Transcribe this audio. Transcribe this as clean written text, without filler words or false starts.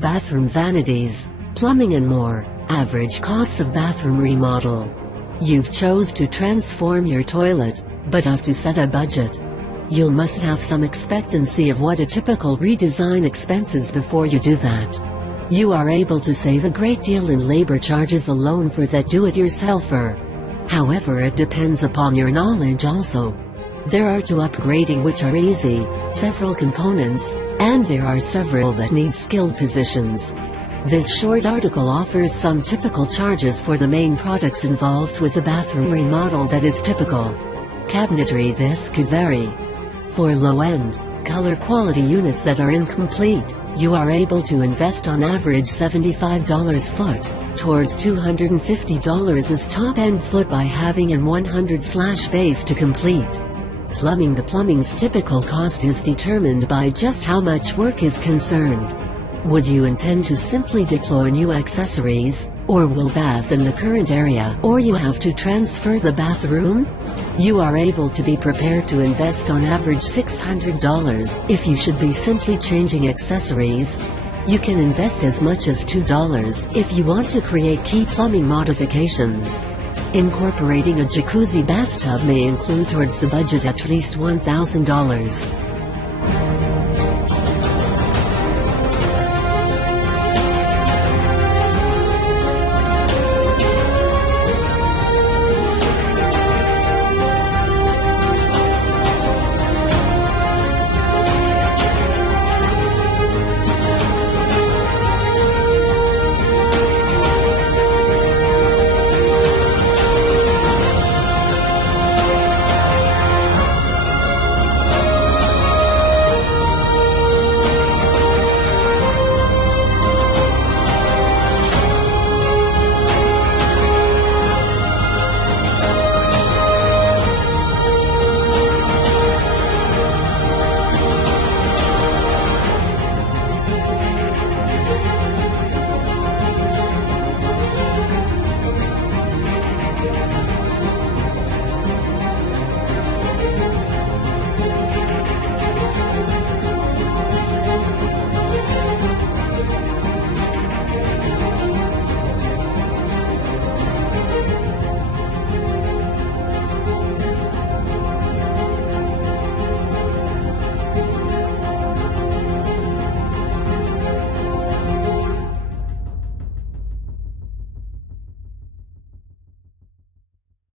Bathroom vanities, plumbing and more. Average costs of bathroom remodel. You've chose to transform your toilet, but have to set a budget. You must have some expectancy of what a typical redesign expenses before you do that. You are able to save a great deal in labor charges alone for that do-it-yourselfer. However, it depends upon your knowledge also. There are two upgrading which are easy, several components, and there are several that need skilled positions. This short article offers some typical charges for the main products involved with the bathroom remodel that is typical. Cabinetry. This could vary. For low-end, color quality units that are incomplete, you are able to invest on average $75 foot, towards $250 as top-end foot by having an 100/base to complete. Plumbing. The plumbing's typical cost is determined by just how much work is concerned. Would you intend to simply deploy new accessories, or will bath in the current area, or you have to transfer the bathroom? You are able to be prepared to invest on average $600 if you should be simply changing accessories. You can invest as much as $2 if you want to create key plumbing modifications. Incorporating a jacuzzi bathtub may include towards the budget at least $1,000.